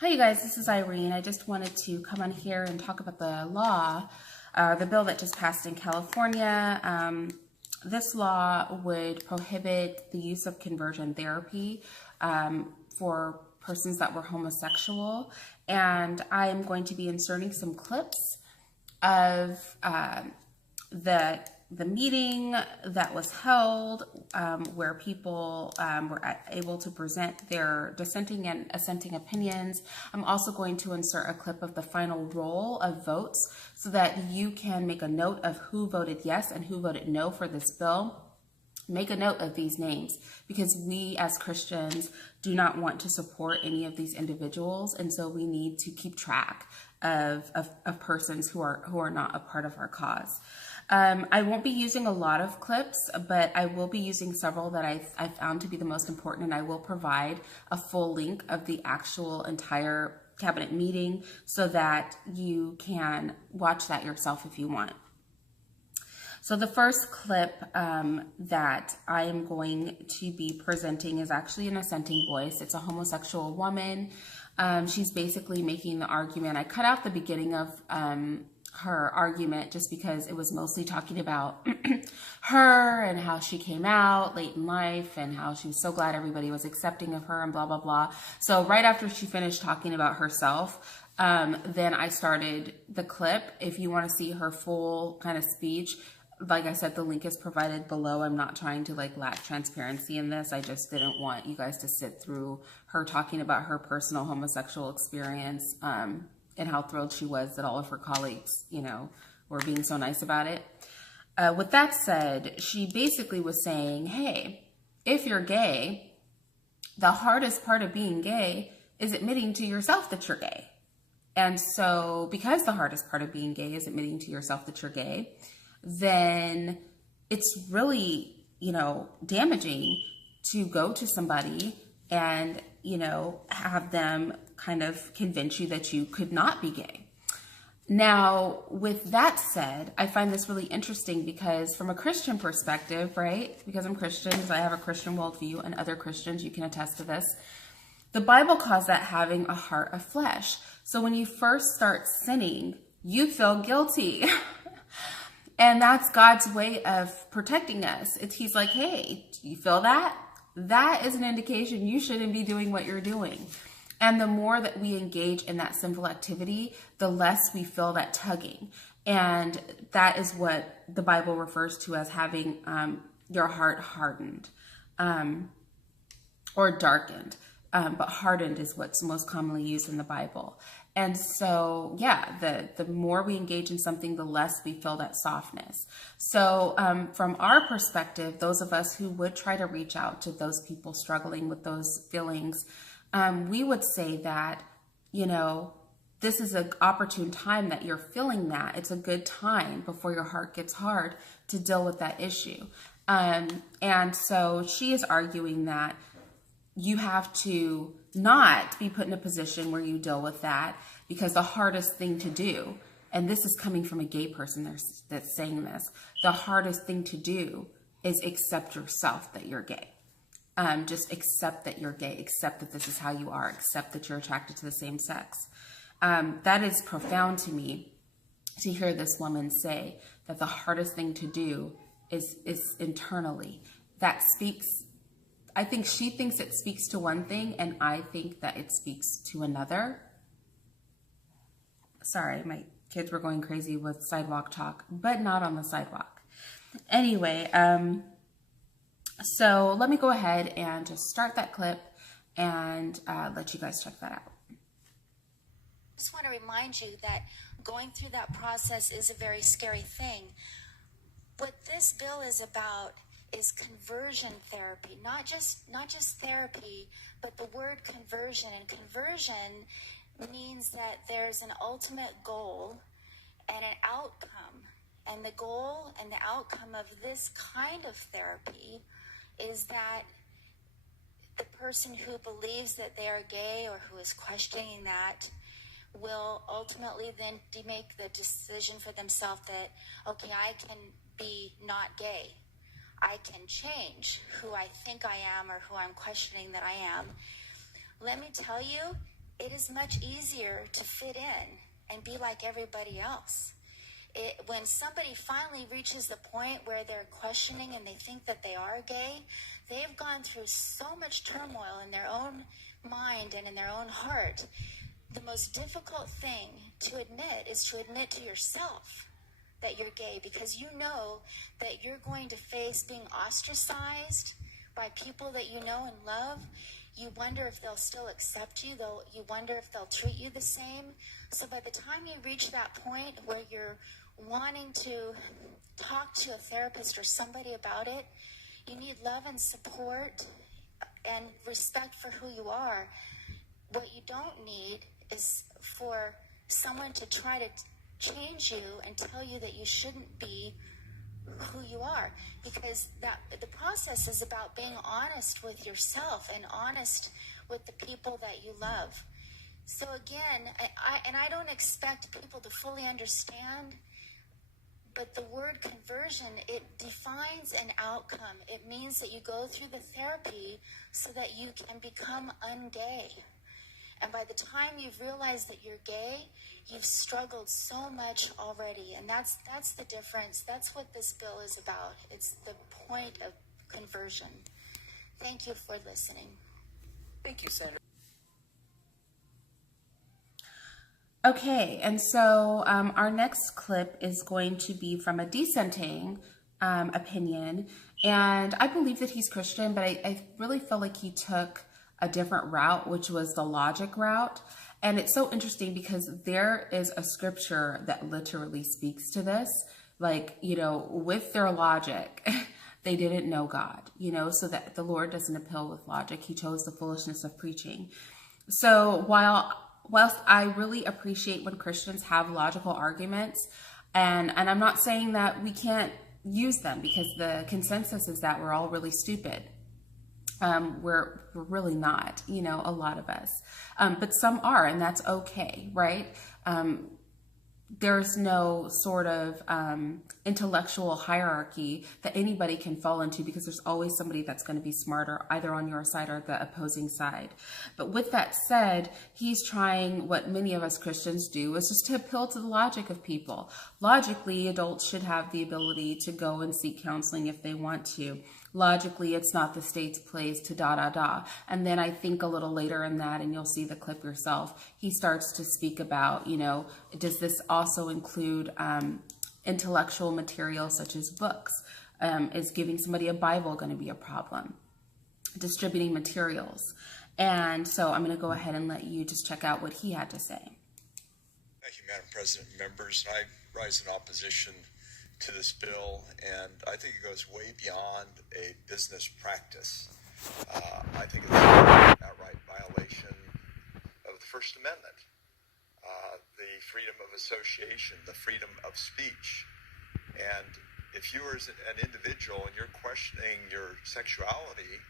Hi, you guys. This is Irene. I just wanted to come on here and talk about the law, the bill that just passed in California. This law would prohibit the use of conversion therapy for persons that were homosexual. And I am going to be inserting some clips of the meeting that was held where people were able to present their dissenting and assenting opinions. I'm also going to insert a clip of the final roll of votes so that you can make a note of who voted yes and who voted no for this bill. Make a note of these names because we as Christians do not want to support any of these individuals, and so we need to keep track of persons who are not a part of our cause. I won't be using a lot of clips, but I will be using several that I found to be the most important, and I will provide a full link of the actual entire cabinet meeting so that you can watch that yourself if you want. So the first clip that I am going to be presenting is actually an assenting voice. It's a homosexual woman. She's basically making the argument. I cut out the beginning of her argument just because it was mostly talking about her and how she came out late in life and how she was so glad everybody was accepting of her and blah, blah, blah. So right after she finished talking about herself, then I started the clip. If you want to see her full kind of speech, like I said, the link is provided below. I'm not trying to lack transparency in this. I just didn't want you guys to sit through her talking about her personal homosexual experience and how thrilled she was that all of her colleagues, were being so nice about it. With that said, she basically was saying, hey, if you're gay, the hardest part of being gay is admitting to yourself that you're gay. And so because the hardest part of being gay is admitting to yourself that you're gay, then it's really, damaging to go to somebody and, have them kind of convince you that you could not be gay. Now, with that said, I find this really interesting because from a Christian perspective, right? Because I'm Christian, because I have a Christian worldview, and other Christians, you can attest to this. The Bible calls that having a heart of flesh. So when you first start sinning, you feel guilty. And that's God's way of protecting us. He's like, hey, do you feel that? That is an indication you shouldn't be doing what you're doing. And the more that we engage in that sinful activity, the less we feel that tugging. And that is what the Bible refers to as having your heart hardened or darkened. But hardened is what's most commonly used in the Bible. And so, yeah, the more we engage in something, the less we feel that softness. So from our perspective, those of us who would try to reach out to those people struggling with those feelings, we would say that, this is an opportune time that you're feeling that. It's a good time before your heart gets hard to deal with that issue. And so she is arguing that you have to not be put in a position where you deal with that, because the hardest thing to do, and this is coming from a gay person that's saying this, the hardest thing to do is accept yourself that you're gay. Just accept that you're gay, accept that this is how you are, accept that you're attracted to the same sex. That is profound to me to hear this woman say that the hardest thing to do is internally. That speaks, I think she thinks it speaks to one thing, and I think that it speaks to another. Sorry, my kids were going crazy with sidewalk talk, but not on the sidewalk. Anyway, so let me go ahead and just start that clip and let you guys check that out. I just want to remind you that going through that process is a very scary thing. What this bill is about is conversion therapy, not just therapy, but the word conversion. And conversion means that there's an ultimate goal and an outcome. And the goal and the outcome of this kind of therapy is that the person who believes that they are gay or who is questioning that will ultimately then make the decision for themselves that, okay, I can be not gay. I can change who I think I am or who I'm questioning that I am. Let me tell you, it is much easier to fit in and be like everybody else. When somebody finally reaches the point where they're questioning and they think that they are gay, they've gone through so much turmoil in their own mind and in their own heart. The most difficult thing to admit is to admit to yourself that you're gay, because you know that you're going to face being ostracized by people that you know and love. You wonder if they'll still accept you, though. You wonder if they'll treat you the same. So by the time you reach that point where you're wanting to talk to a therapist or somebody about it, you need love and support and respect for who you are. What you don't need is for someone to try to change you and tell you that you shouldn't be who you are, because the process is about being honest with yourself and honest with the people that you love. So again, I don't expect people to fully understand, but the word conversion, it defines an outcome. It means that you go through the therapy so that you can become ungay. And by the time you've realized that you're gay, you've struggled so much already. And that's the difference. That's what this bill is about. It's the point of conversion. Thank you for listening. Thank you, Sandra. Okay, and so our next clip is going to be from a dissenting opinion. And I believe that he's Christian, but I really feel like he took a different route, which was the logic route. And it's so interesting because there is a scripture that literally speaks to this. Like, with their logic, they didn't know God, so that the Lord doesn't appeal with logic. He chose the foolishness of preaching. So whilst I really appreciate when Christians have logical arguments, and I'm not saying that we can't use them, because the consensus is that we're all really stupid. We're really not, a lot of us. But some are, and that's okay, right? There's no sort of intellectual hierarchy that anybody can fall into, because there's always somebody that's going to be smarter, either on your side or the opposing side. But with that said, he's trying what many of us Christians do, is just to appeal to the logic of people. Logically, adults should have the ability to go and seek counseling if they want to. Logically, it's not the state's place to And then I think a little later in that, and you'll see the clip yourself, he starts to speak about, does this also include intellectual material such as books? Is giving somebody a Bible going to be a problem? Distributing materials. And so I'm going to go ahead and let you just check out what he had to say. Thank you, Madam President and members. I rise in opposition to this bill, and I think it goes way beyond a business practice. I think it's an outright violation of the First Amendment, the freedom of association, the freedom of speech. And if you are an individual and you're questioning your sexuality,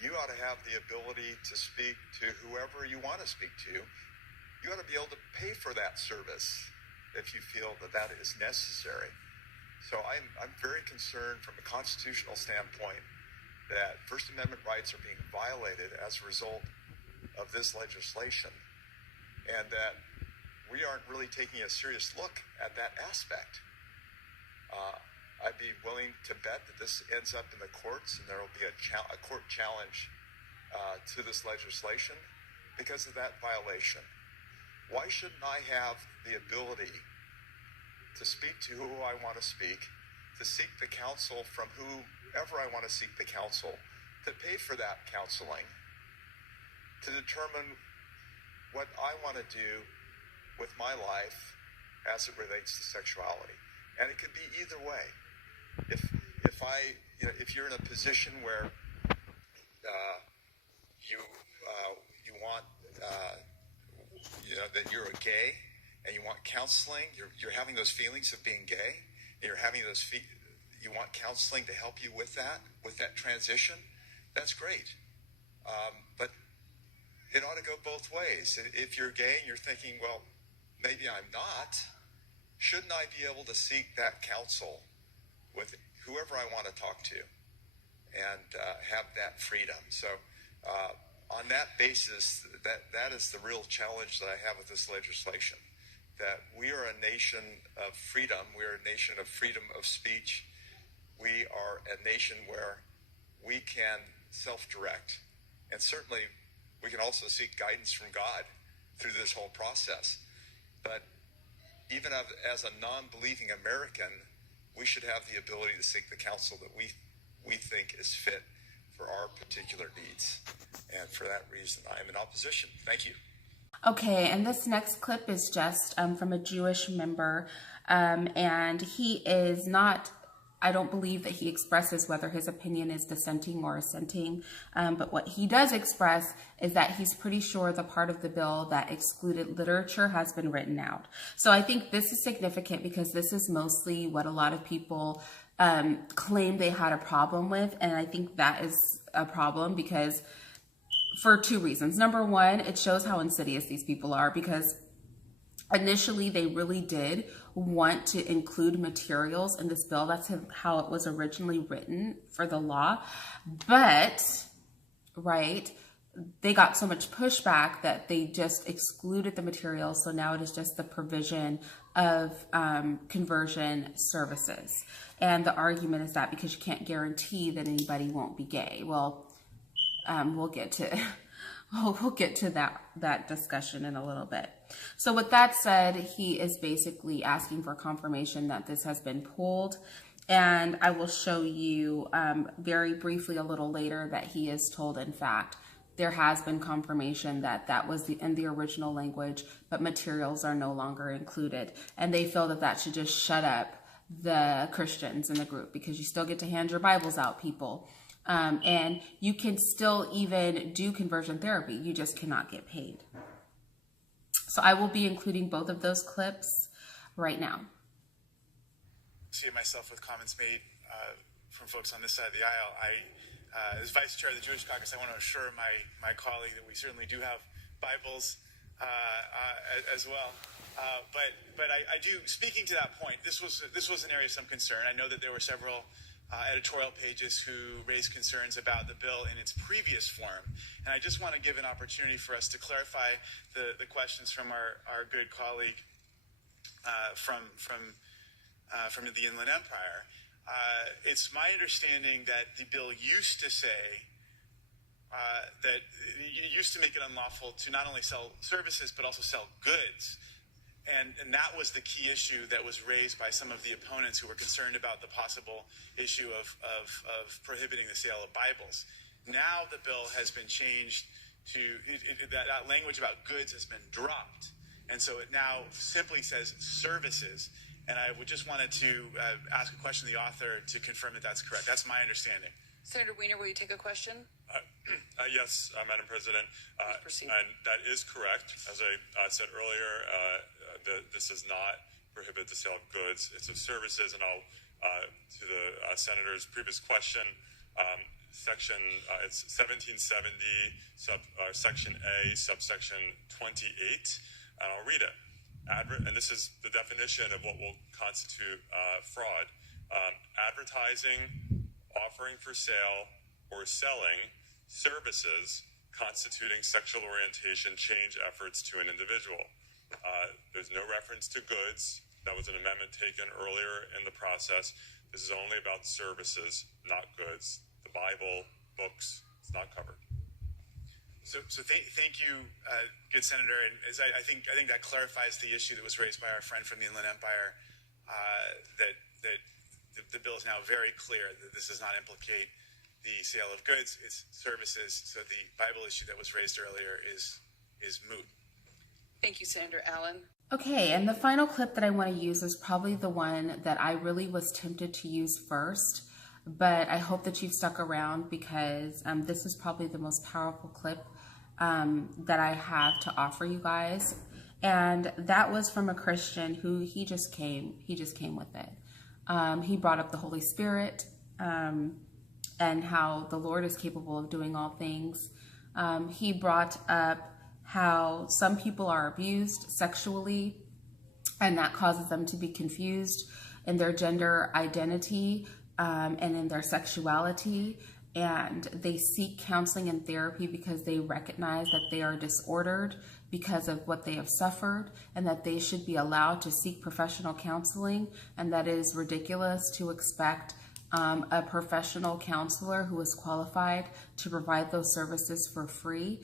you ought to have the ability to speak to whoever you want to speak to. You ought to be able to pay for that service if you feel that that is necessary. So I'm very concerned from a constitutional standpoint that First Amendment rights are being violated as a result of this legislation, and that we aren't really taking a serious look at that aspect. I'd be willing to bet that this ends up in the courts, and there will be a court challenge to this legislation because of that violation. Why shouldn't I have the ability to speak to who I want to speak, to seek the counsel from whoever I want to seek the counsel, to pay for that counseling, to determine what I want to do with my life as it relates to sexuality? And it could be either way. If you're in a position where you want that you're a gay, and you want counseling, you're having those feelings of being gay, and you're having you want counseling to help you with that transition, that's great. But it ought to go both ways. If you're gay and you're thinking, well, maybe I'm not, shouldn't I be able to seek that counsel with whoever I want to talk to and have that freedom? So on that basis, that is the real challenge that I have with this legislation. That we are a nation of freedom. We are a nation of freedom of speech. We are a nation where we can self-direct. And certainly we can also seek guidance from God through this whole process. But even as a non-believing American, we should have the ability to seek the counsel that we think is fit for our particular needs. And for that reason, I am in opposition. Thank you. Okay, and this next clip is just from a Jewish member, and he is not, I don't believe that he expresses whether his opinion is dissenting or assenting, but what he does express is that he's pretty sure the part of the bill that excluded literature has been written out. So I think this is significant because this is mostly what a lot of people claim they had a problem with, and I think that is a problem because for two reasons. Number one, it shows how insidious these people are because initially they really did want to include materials in this bill. That's how it was originally written for the law. But, right, they got so much pushback that they just excluded the materials. So now it is just the provision of conversion services. And the argument is that because you can't guarantee that anybody won't be gay. Well, we'll get to that discussion in a little bit. So with that said, he is basically asking for confirmation that this has been pulled. And I will show you very briefly a little later that he is told, in fact, there has been confirmation that that was in the original language, but materials are no longer included. And they feel that that should just shut up the Christians in the group because you still get to hand your Bibles out, people. And you can still even do conversion therapy. You just cannot get paid. So I will be including both of those clips right now. See myself with comments made from folks on this side of the aisle. As vice chair of the Jewish caucus, I want to assure my colleague that we certainly do have Bibles as well. But I do, speaking to that point, this was an area of some concern. I know that there were several editorial pages who raised concerns about the bill in its previous form. And I just want to give an opportunity for us to clarify the questions from our good colleague from the Inland Empire. It's my understanding that the bill used to say that it used to make it unlawful to not only sell services but also sell goods. And that was the key issue that was raised by some of the opponents who were concerned about the possible issue of prohibiting the sale of Bibles. Now the bill has been changed to, that language about goods has been dropped. And so it now simply says services. And I would just wanted to ask a question to the author to confirm that that's correct. That's my understanding. Senator Wiener, will you take a question? Yes, Madam President. Proceed. And that is correct. As I said earlier, this does not prohibit the sale of goods. It's of services. And I'll, to the Senator's previous question, section, it's 1770, section A, subsection 28, and I'll read it. And this is the definition of what will constitute fraud. Advertising, offering for sale, or selling services constituting sexual orientation change efforts to an individual. There's no reference to goods. That was an amendment taken earlier in the process. This is only about services, not goods. The Bible, books, it's not covered. So thank you, good Senator. And as I think that clarifies the issue that was raised by our friend from the Inland Empire, that the bill is now very clear that this does not implicate the sale of goods, it's services. So the Bible issue that was raised earlier is moot. Thank you, Senator Allen. Okay, and the final clip that I want to use is probably the one that I really was tempted to use first, but I hope that you've stuck around because this is probably the most powerful clip that I have to offer you guys. And that was from a Christian who he just came with it. He brought up the Holy Spirit and how the Lord is capable of doing all things. He brought up how some people are abused sexually and that causes them to be confused in their gender identity and in their sexuality. and they seek counseling and therapy because they recognize that they are disordered because of what they have suffered, and that they should be allowed to seek professional counseling, and that it is ridiculous to expect a professional counselor who is qualified to provide those services for free.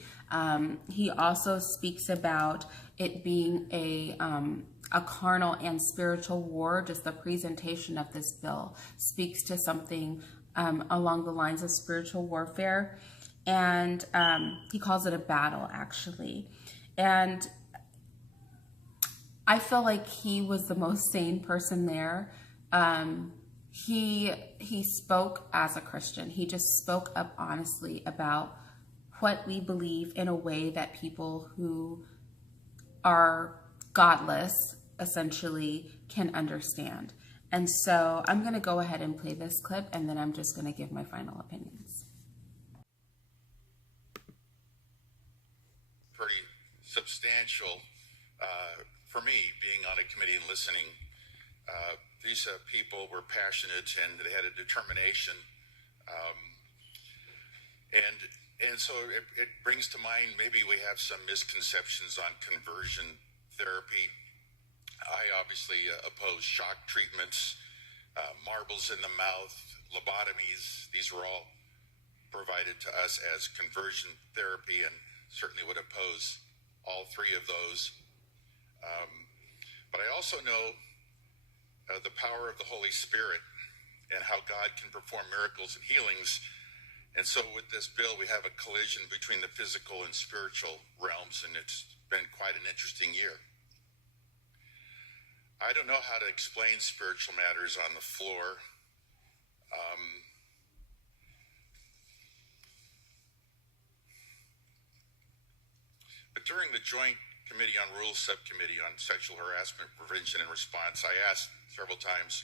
He also speaks about it being a carnal and spiritual war. Just the presentation of this bill speaks to something along the lines of spiritual warfare, and he calls it a battle, actually. And I feel like he was the most sane person there. He spoke as a Christian. He just spoke up honestly about what we believe in a way that people who are godless essentially can understand. And so I'm going to go ahead and play this clip, and then I'm just going to give my final opinions. Pretty substantial for me, being on a committee and listening. These people were passionate and they had a determination. And so it brings to mind, maybe we have some misconceptions on conversion therapy. I obviously oppose shock treatments, marbles in the mouth, lobotomies. These were all provided to us as conversion therapy, and certainly would oppose all three of those. But I also know the power of the Holy Spirit and how God can perform miracles and healings. And so with this bill, we have a collision between the physical and spiritual realms, and it's been quite an interesting year. I don't know how to explain spiritual matters on the floor. But during the Joint Committee on Rules Subcommittee on Sexual Harassment Prevention and Response, I asked several times,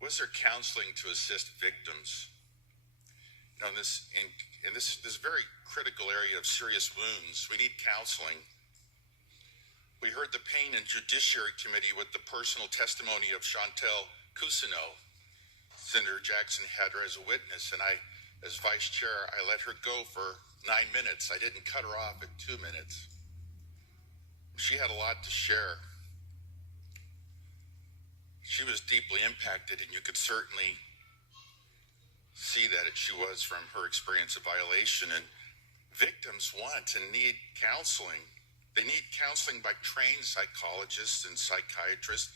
was there counseling to assist victims? You know, in this very critical area of serious wounds, we need counseling. We heard the Pain and Judiciary Committee with the personal testimony of Chantel Cousineau. Senator Jackson had her as a witness, and I, as vice chair, I let her go for 9 minutes. I didn't cut her off at 2 minutes. She had a lot to share. She was deeply impacted, and you could certainly see that she was from her experience of violation. And victims want and need counseling. They need counseling by trained psychologists and psychiatrists,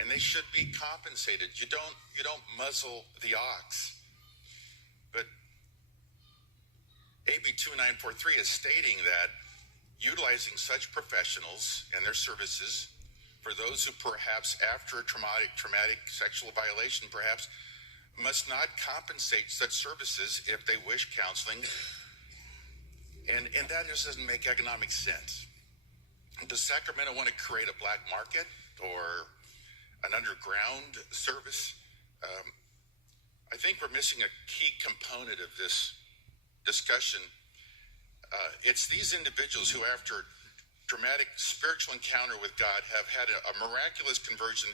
and they should be compensated. You don't muzzle the ox. But AB 2943 is stating that utilizing such professionals and their services for those who perhaps after a traumatic sexual violation perhaps must not compensate such services if they wish counseling. And that just doesn't make economic sense. Does Sacramento want to create a black market or an underground service? I think we're missing a key component of this discussion. It's these individuals who, after a dramatic spiritual encounter with God, have had a miraculous conversion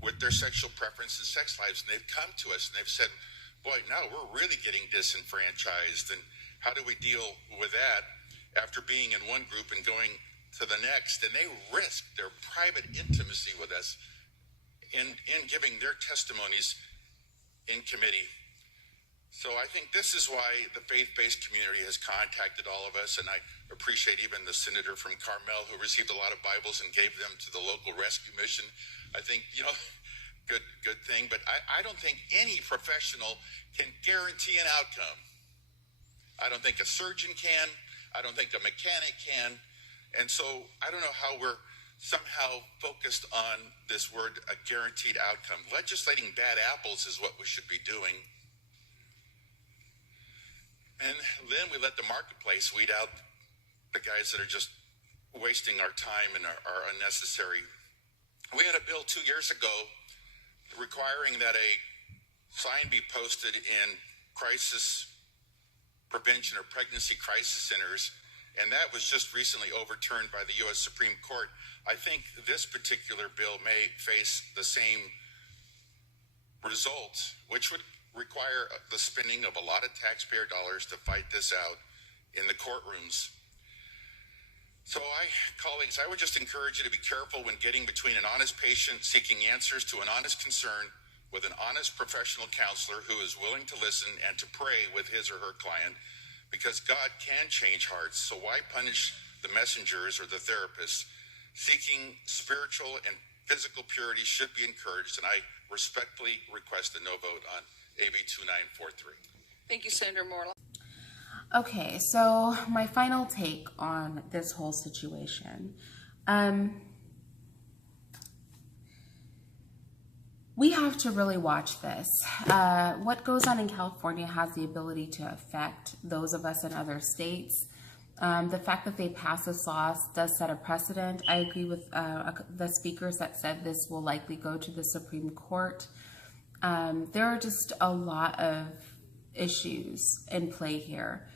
with their sexual preference and sex lives, and they've come to us and they've said, boy, now we're really getting disenfranchised, and how do we deal with that after being in one group and going to the next? And they risk their private intimacy with us in giving their testimonies in committee. So I think this is why the faith-based community has contacted all of us, and I appreciate even the senator from Carmel who received a lot of Bibles and gave them to the local rescue mission. I think, good thing, but I don't think any professional can guarantee an outcome. I don't think a surgeon can. I don't think a mechanic can. And so I don't know how we're somehow focused on this word, a guaranteed outcome. Legislating bad apples is what we should be doing. And then we let the marketplace weed out the guys that are just wasting our time and are unnecessary. We had a bill 2 years ago requiring that a sign be posted in crisis prevention or pregnancy crisis centers, and that was just recently overturned by the U.S. Supreme Court. I think this particular bill may face the same result, which would require the spending of a lot of taxpayer dollars to fight this out in the courtrooms. So colleagues, I would just encourage you to be careful when getting between an honest patient seeking answers to an honest concern with an honest professional counselor who is willing to listen and to pray with his or her client, because God can change hearts. So why punish the messengers or the therapists? Seeking spiritual and physical purity should be encouraged, and I respectfully request a no vote on AB 2943. Thank you, Senator Moore. Okay, so my final take on this whole situation. We have to really watch this. What goes on in California has the ability to affect those of us in other states. The fact that they pass this law does set a precedent. I agree with the speakers that said this will likely go to the Supreme Court. There are just a lot of issues in play here.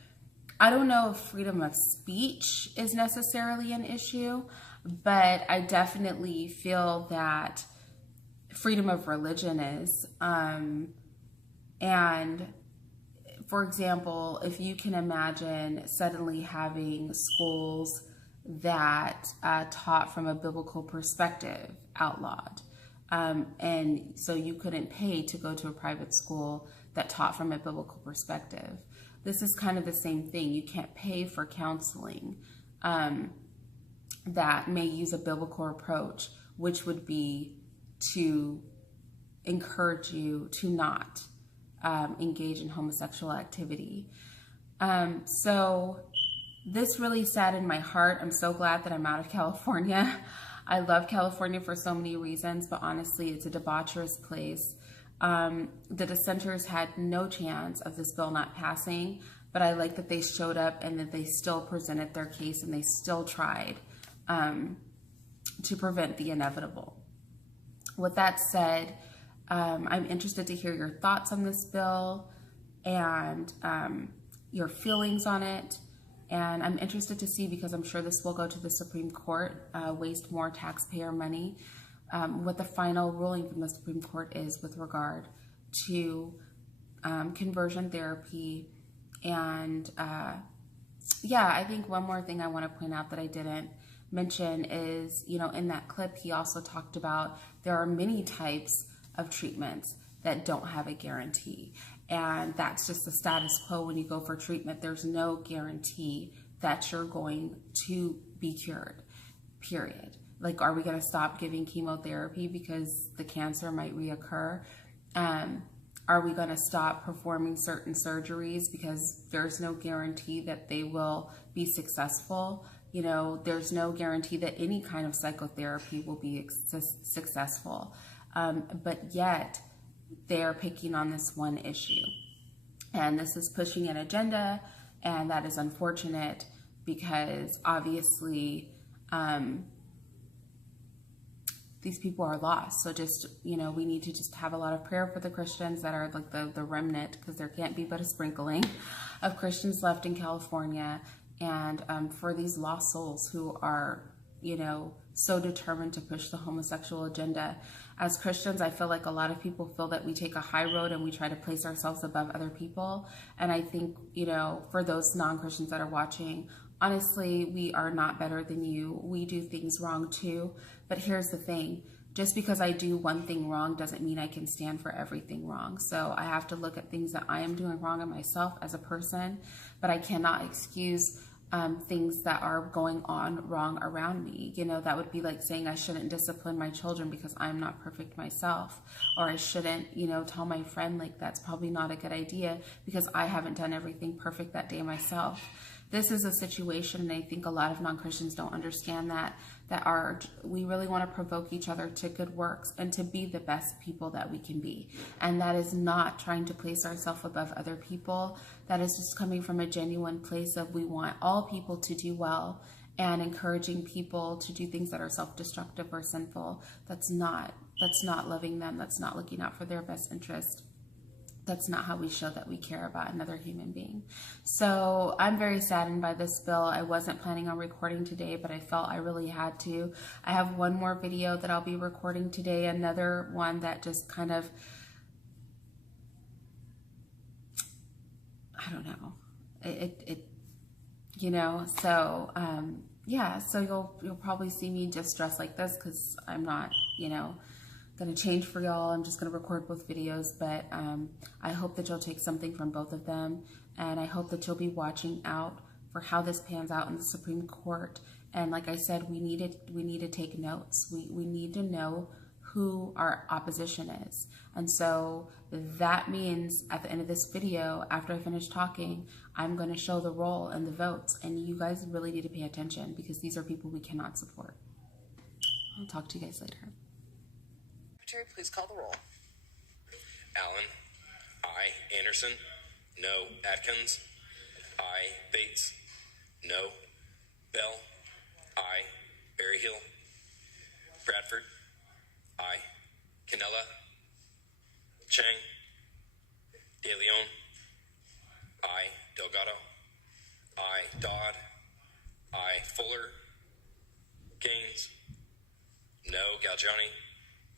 I don't know if freedom of speech is necessarily an issue, but I definitely feel that freedom of religion is. And for example, if you can imagine suddenly having schools that taught from a biblical perspective outlawed, and so you couldn't pay to go to a private school that taught from a biblical perspective. This is kind of the same thing. You can't pay for counseling that may use a biblical approach, which would be to encourage you to not engage in homosexual activity. So this really saddened my heart. I'm so glad that I'm out of California. I love California for so many reasons, but honestly, it's a debaucherous place. The dissenters had no chance of this bill not passing, but I like that they showed up and that they still presented their case and they still tried to prevent the inevitable. With that said, I'm interested to hear your thoughts on this bill and your feelings on it. And I'm interested to see, because I'm sure this will go to the Supreme Court, waste more taxpayer money, what the final ruling from the Supreme Court is with regard to conversion therapy. And yeah, I think one more thing I want to point out that I didn't mention is, you know, in that clip, he also talked about there are many types of treatments that don't have a guarantee. And that's just the status quo when you go for treatment. There's no guarantee that you're going to be cured, period. Like, are we going to stop giving chemotherapy because the cancer might reoccur? Are we going to stop performing certain surgeries because there's no guarantee that they will be successful? You know, there's no guarantee that any kind of psychotherapy will be successful. But yet, they're picking on this one issue. And this is pushing an agenda, and that is unfortunate because obviously these people are lost. So just, you know, we need to just have a lot of prayer for the Christians that are like the remnant, because there can't be but a sprinkling of Christians left in California, and for these lost souls who are, you know, so determined to push the homosexual agenda. As Christians, I feel like a lot of people feel that we take a high road and we try to place ourselves above other people. And I think, you know, for those non-Christians that are watching, honestly, we are not better than you. We do things wrong too. But here's the thing. Just because I do one thing wrong doesn't mean I can stand for everything wrong. So I have to look at things that I am doing wrong in myself as a person, but I cannot excuse things that are going on wrong around me. You know, that would be like saying I shouldn't discipline my children because I'm not perfect myself, or I shouldn't, you know, tell my friend like that's probably not a good idea because I haven't done everything perfect that day myself. This is a situation, and I think a lot of non-Christians don't understand that we really want to provoke each other to good works and to be the best people that we can be. And that is not trying to place ourselves above other people. That is just coming from a genuine place of we want all people to do well and encouraging people to do things that are self-destructive or sinful. That's not loving them. That's not looking out for their best interest. That's not how we show that we care about another human being. So I'm very saddened by this bill. I wasn't planning on recording today, but I felt I really had to. I have one more video that I'll be recording today, another one that just kind of I don't know. It you know, so yeah, so you'll probably see me just dressed like this because I'm not, you know, gonna change for y'all. I'm just gonna record both videos, but I hope that you'll take something from both of them, and I hope that you'll be watching out for how this pans out in the Supreme Court. And like I said, we need to take notes. We need to know who our opposition is. And so that means at the end of this video, after I finish talking, I'm going to show the roll and the votes, and you guys really need to pay attention because these are people we cannot support. I'll talk to you guys later. Secretary, please call the roll. Allen. Aye. Anderson. No. Atkins. Aye. Bates. No. Bell. Aye. Berryhill. Bradford. Aye. Canella. Chang. De Leon. Aye. Delgado. Aye. Dodd. Aye. Fuller. Gaines. No. Galgiani.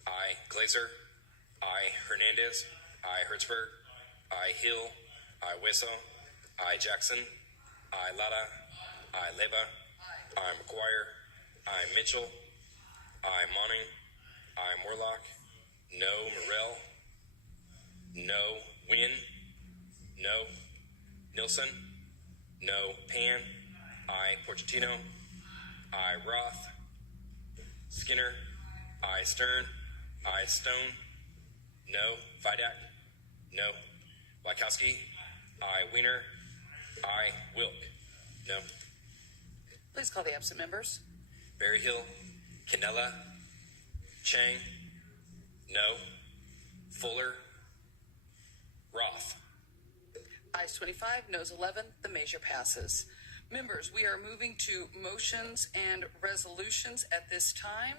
Aye. Glazer. Aye. Hernandez. Aye. Hertzberg. Aye. Hill. Aye. Wesso. Aye. Jackson. Aye. Lada. Aye. Leva. Aye. McGuire. Aye. Mitchell. Aye. Monning. Aye. Morlock. No. Morrell. No. Wynn. No. Nilsson. No. Pan. Aye. Porcetino. Aye. Roth. Skinner. Aye. Stern. Aye. Stone. No. Vidak. No. Wachowski. Aye. Wiener. Aye. Wilk. No. Please call the absent members. Berryhill. Canella. Chang. No. Fuller. Roth. Ayes 25, noes 11. The measure passes. Members, we are moving to motions and resolutions at this time.